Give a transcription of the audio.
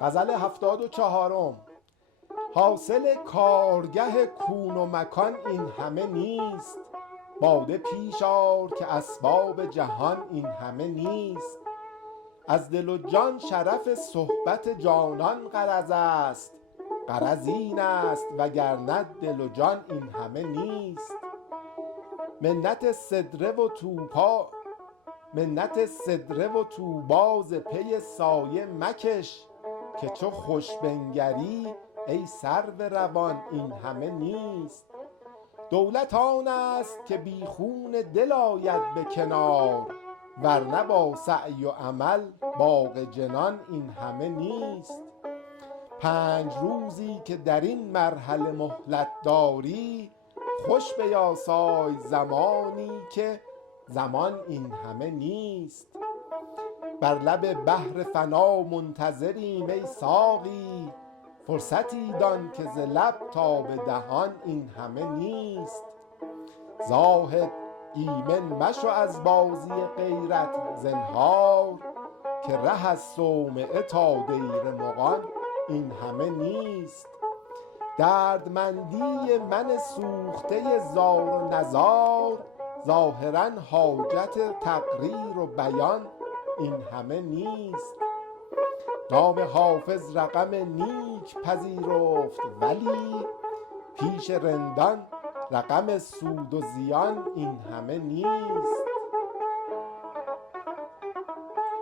غزل 74. حاصل کارگه کون و مکان این همه نیست، باده پیش آر که اسباب جهان این همه نیست. از دل و جان شرف صحبت جانان غرض است، غرض این است وگرنه دل و جان این همه نیست. منت سدره و طوبی ز پی سایه مکش، که چو خوش بنگری ای سرو روان این همه نیست. دولت آن است که بی خون دل آید به کنار، ورنه با سعی و عمل باغ جنان این همه نیست. 5 روزی که در این مرحله مهلت داری، خوش بیاسای زمانی که زمان این همه نیست. بر لب بحر فنا منتظریم ای ساقی، فرصتی دان که ز لب تا به دهان این همه نیست. زاهد ایمن مشو از بازی غیرت زنهار، که ره از صومعه تا دیر مغان این همه نیست. دردمندی من سوخته زار و نزار، ظاهرا حاجت تقریر و بیان این همه نیست. نام حافظ رقم نیک پذیرفت، ولی پیش رندان رقم سود و زیان این همه نیست.